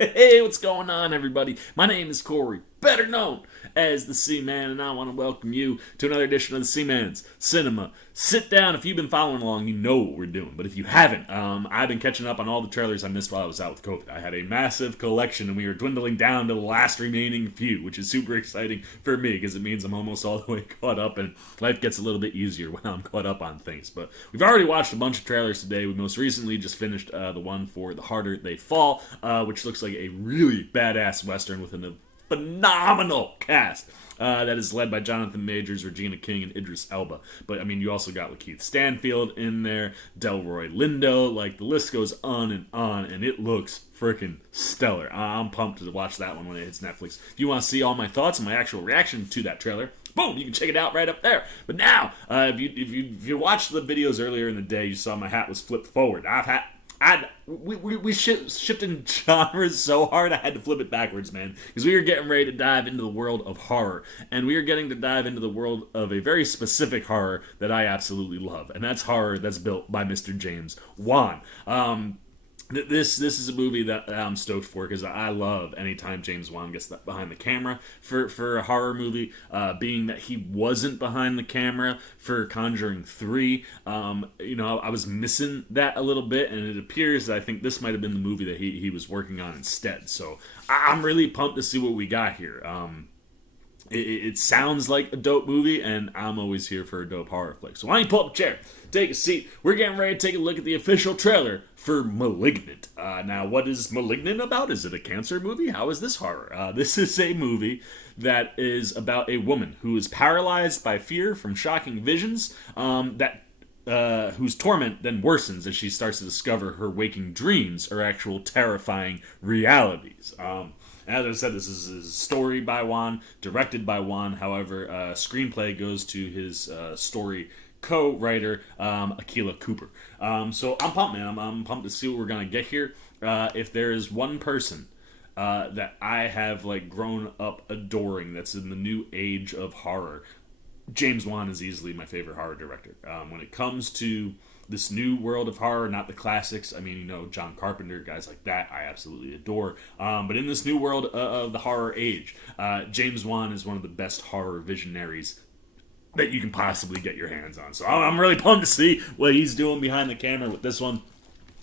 Hey, what's going on, everybody? My name is Corey, better known as the C-Man, and I want to welcome you to another edition of the C-Man's Cinema Sit Down. If you've been following along, you know what we're doing, but if you haven't, I've been catching up on all the trailers I missed while I was out with COVID. I had a massive collection, and we are dwindling down to the last remaining few, which is super exciting for me, because it means I'm almost all the way caught up, and life gets a little bit easier when I'm caught up on things. But we've already watched a bunch of trailers today. We most recently just finished the one for The Harder They Fall, which looks like a really badass Western with a phenomenal cast that is led by Jonathan Majors, Regina King, and Idris Elba. But, I mean, you also got Lakeith Stanfield in there, Delroy Lindo, like, the list goes on, and it looks freaking stellar. I'm pumped to watch that one when it hits Netflix. If you want to see all my thoughts and my actual reaction to that trailer, boom, you can check it out right up there. But now, if you watched the videos earlier in the day, you saw my hat was flipped forward. We shifted genres so hard I had to flip it backwards, man, because we were getting ready to dive into the world of horror, and we are getting to dive into the world of a very specific horror that I absolutely love, and that's horror that's built by Mr. James Wan. This is a movie that I'm stoked for because I love anytime James Wan gets behind the camera for a horror movie. Being that he wasn't behind the camera for Conjuring 3, I was missing that a little bit, and it appears that I think this might have been the movie that he was working on instead. So I'm really pumped to see what we got here. It sounds like a dope movie, and I'm always here for a dope horror flick. So why don't you pull up a chair, take a seat. We're getting ready to take a look at the official trailer for Malignant. Now, what is Malignant about? Is it a cancer movie? How is this horror? This is a movie that is about a woman who is paralyzed by fear from shocking visions whose torment then worsens as she starts to discover her waking dreams are actual terrifying realities. As I said, this is a story by Wan, directed by Wan. However, screenplay goes to his story co-writer, Akila Cooper. So I'm pumped, man. I'm pumped to see what we're going to get here. If there is one person that I have grown up adoring that's in the new age of horror, James Wan is easily my favorite horror director. When it comes to this new world of horror, not the classics. I mean, John Carpenter, guys like that, I absolutely adore. But in this new world of the horror age, James Wan is one of the best horror visionaries that you can possibly get your hands on. So I'm really pumped to see what he's doing behind the camera with this one.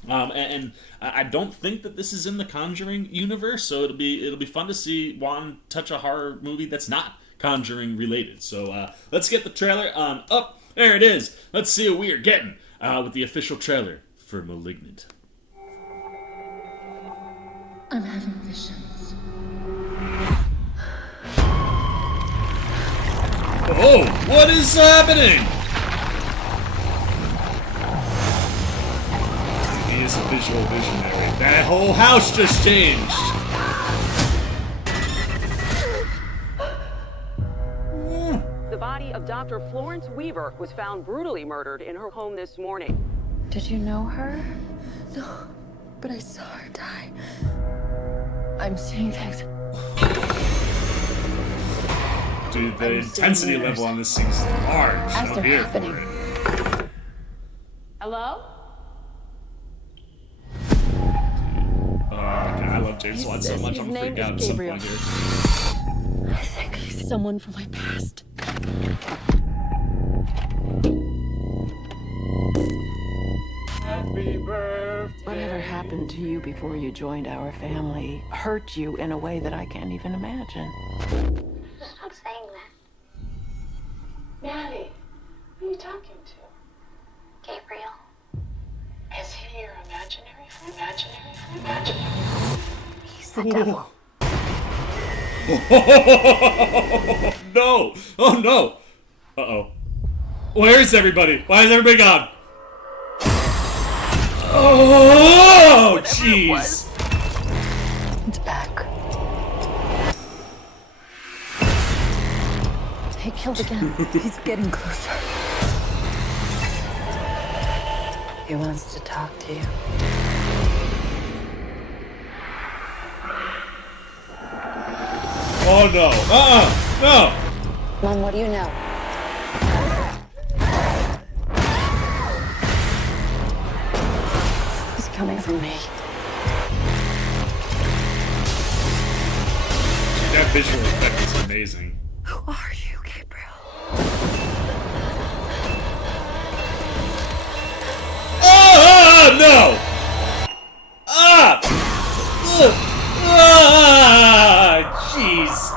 And I don't think that this is in the Conjuring universe, so it'll be fun to see Wan touch a horror movie that's not Conjuring related. So let's get the trailer on up. There it is. Let's see what we are getting with the official trailer for Malignant. I'm having visions. Oh, what is happening? He is a visual visionary. That whole house just changed. The body of Dr. Florence Weaver was found brutally murdered in her home this morning. Did you know her? No, but I saw her die. I'm seeing things. Dude, the intensity level on this seems large. As they're happening. Hello? I love James Wan so much. I'm freaking out at some point here. I think he's someone from my past. Happy birthday. Whatever happened to you before you joined our family hurt you in a way that I can't even imagine. Stop saying that. Maddie, who are you talking to? Gabriel. Is he your imaginary friend? Imaginary? He's the devil. No! Oh no! Uh-oh. Where is everybody? Why is everybody gone? Oh, jeez! It's back. He killed again. He's getting closer. He wants to talk to you. Oh no! No! Mom, what do you know? He's coming from me. that visual effect is amazing. Who are you, Gabriel? Oh, no! Jeez.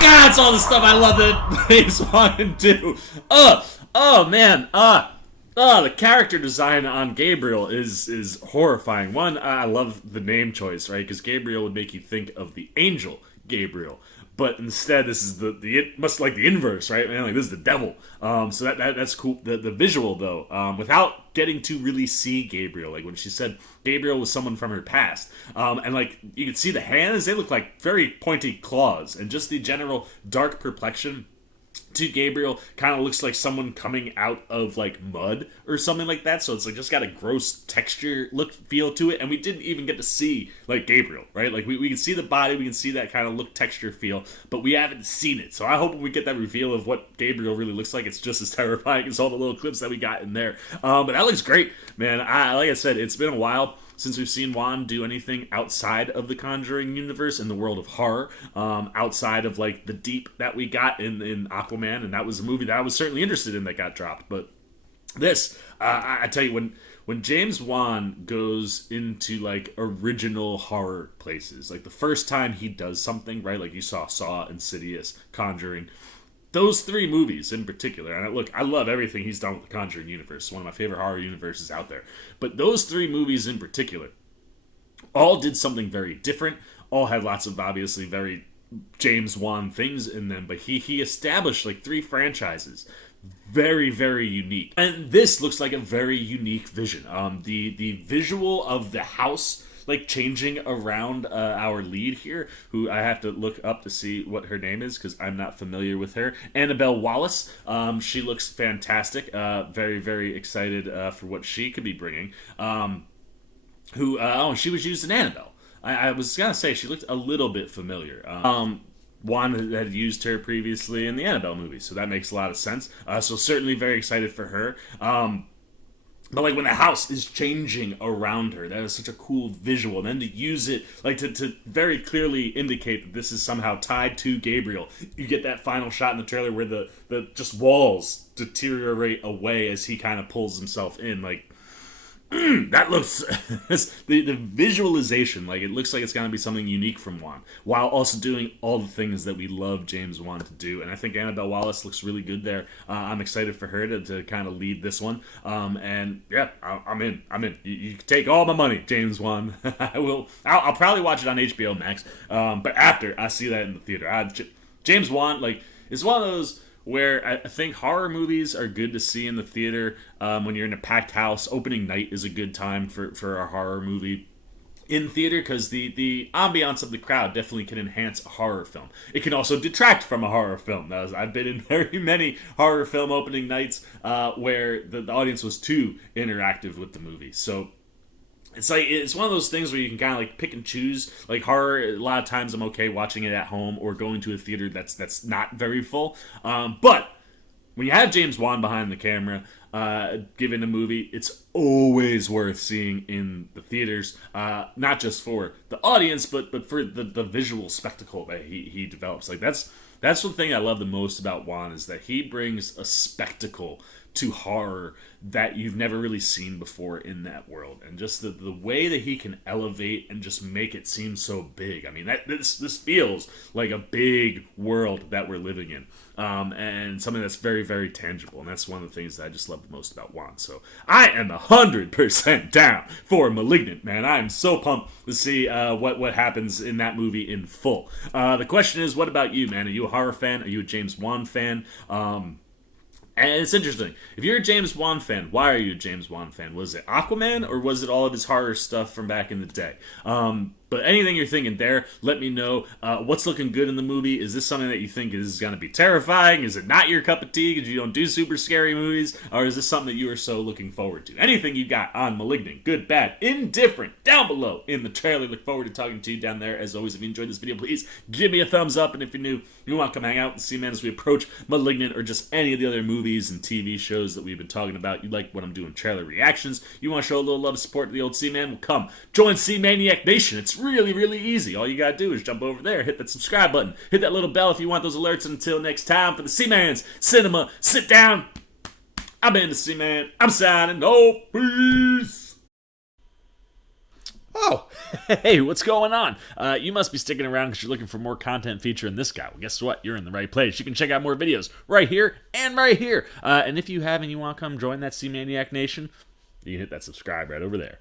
God, it's all the stuff I love that James Wan can do. Oh, man. The character design on Gabriel is horrifying. One, I love the name choice, right? Because Gabriel would make you think of the angel Gabriel. But instead, this is the much like the inverse, right? Man, like this is the devil. So that's cool. The visual though, without getting to really see Gabriel, like when she said Gabriel was someone from her past, and like you can see the hands, they look like very pointy claws, and just the general dark complexion to Gabriel kind of looks like someone coming out of like mud or something like that. So it's like just got a gross texture look feel to it, and we didn't even get to see like Gabriel, right? Like we can see the body, we can see that kind of look texture feel, but we haven't seen it. So I hope when we get that reveal of what Gabriel really looks like, it's just as terrifying as all the little clips that we got in there. But that looks great, man. Like I said, it's been a while since we've seen Wan do anything outside of the Conjuring universe in the world of horror, outside of like the deep that we got in Aquaman, and that was a movie that I was certainly interested in that got dropped. But this, I tell you, when James Wan goes into like original horror places, like the first time he does something, right? Like you saw Insidious, Conjuring. Those three movies in particular, and look, I love everything he's done with the Conjuring universe. It's one of my favorite horror universes out there. But those three movies in particular all did something very different, all had lots of obviously very James Wan things in them, but he established like three franchises. Very, very unique. And this looks like a very unique vision. The visual of the house like changing around our lead here, who I have to look up to see what her name is because I'm not familiar with her. Annabelle Wallis. She looks fantastic. Very, very excited for what she could be bringing. She was used in Annabelle. I was gonna say she looked a little bit familiar. Juan had used her previously in the Annabelle movie, so that makes a lot of sense. So certainly very excited for her. But like when the house is changing around her, that is such a cool visual. And then to use it, like to very clearly indicate that this is somehow tied to Gabriel. You get that final shot in the trailer where the just walls deteriorate away as he kind of pulls himself in. Like, that looks the visualization, like it looks like it's gonna be something unique from Wan, while also doing all the things that we love James Wan to do. And I think Annabelle Wallis looks really good there. I'm excited for her to kind of lead this one. And yeah, I'm in. You can take all my money, James Wan. I'll probably watch it on HBO Max. But after I see that in the theater, James Wan, like, is one of those where I think horror movies are good to see in the theater when you're in a packed house. Opening night is a good time for a horror movie in theater because the ambiance of the crowd definitely can enhance a horror film. It can also detract from a horror film. I've been in very many horror film opening nights where the audience was too interactive with the movie. So it's one of those things where you can kind of like pick and choose. Like horror, a lot of times I'm okay watching it at home or going to a theater that's not very full. But when you have James Wan behind the camera, giving a movie, it's always worth seeing in the theaters. Not just for the audience, but for the visual spectacle that he develops. Like that's the thing I love the most about Wan, is that he brings a spectacle to horror that you've never really seen before in that world, and just the way that he can elevate and just make it seem so big. I mean, this feels like a big world that we're living in, and something that's very, very tangible, and that's one of the things that I just love the most about Wan. So I am 100% down for Malignant, man. I am so pumped to see what happens in that movie in full. The question is, what about you, man? Are you a horror fan? Are you a James Wan fan? And it's interesting. If you're a James Wan fan, why are you a James Wan fan? Was it Aquaman, or was it all of his horror stuff from back in the day? But anything you're thinking there, let me know. What's looking good in the movie? Is this something that you think is going to be terrifying? Is it not your cup of tea because you don't do super scary movies? Or is this something that you are so looking forward to? Anything you got on Malignant, good, bad, indifferent, down below in the trailer. Look forward to talking to you down there. As always, if you enjoyed this video, please give me a thumbs up. And if you're new, you want to come hang out and see, man, as we approach Malignant or just any of the other movies movies and TV shows that we've been talking about. You like what I'm doing, trailer reactions. You want to show a little love and support to the old C-Man? Well, come. Join C-Maniac Nation. It's really, really easy. All you got to do is jump over there, hit that subscribe button, hit that little bell if you want those alerts. Until next time, for the C-Man's Cinema Sit Down, I've been the C-Man. I'm signing off. Peace. Oh, hey, what's going on? You must be sticking around because you're looking for more content featuring this guy. Well, guess what? You're in the right place. You can check out more videos right here and right here. And if you have and you want to come join that C-Maniac Nation, you can hit that subscribe right over there.